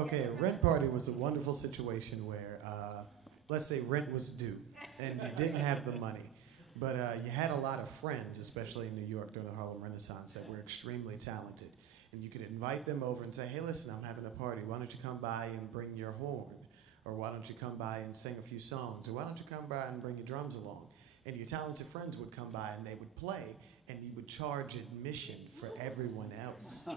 Okay, a rent party was a wonderful situation where, let's say rent was due and you didn't have the money, but you had a lot of friends, especially in New York during the Harlem Renaissance, that were extremely talented. And you could invite them over and say, hey, listen, I'm having a party. Why don't you come by and bring your horn? Or why don't you come by and sing a few songs? Or why don't you come by and bring your drums along? And your talented friends would come by and they would play, and you would charge admission for everyone else.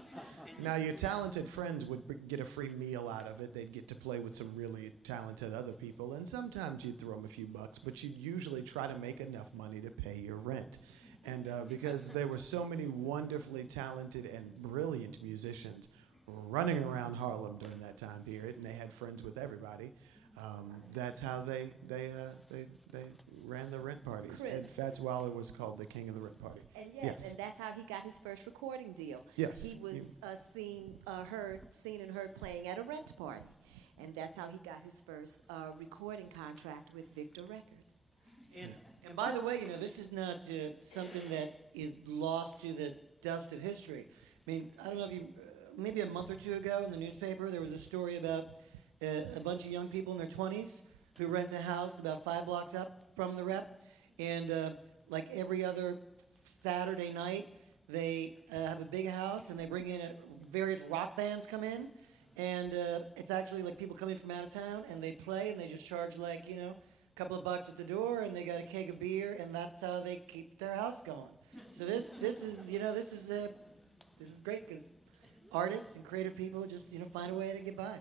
Now, your talented friends would get a free meal out of it. They'd get to play with some really talented other people, and sometimes you'd throw them a few bucks, but you'd usually try to make enough money to pay your rent. And because there were so many wonderfully talented and brilliant musicians running around Harlem during that time period, and they had friends with everybody, that's how they ran the rent parties. Chris. And Fats Waller was called the king of the rent party. And yes, and that's how he got his first recording deal. Yes. He was seen and heard playing at a rent party. And that's how he got his first recording contract with Victor Records. And by the way, you know, this is not something that is lost to the dust of history. I mean, I don't know if you, maybe a month or two ago in the newspaper, there was a story about a bunch of young people in their 20s who rent a house about 5 blocks up from the Rep, and like every other Saturday night, they have a big house and they bring in various rock bands come in, and it's actually like people come in from out of town and they play and they just charge like, you know, a couple of bucks at the door, and they got a keg of beer, and that's how they keep their house going. So this is, you know, this is great because artists and creative people just, you know, find a way to get by.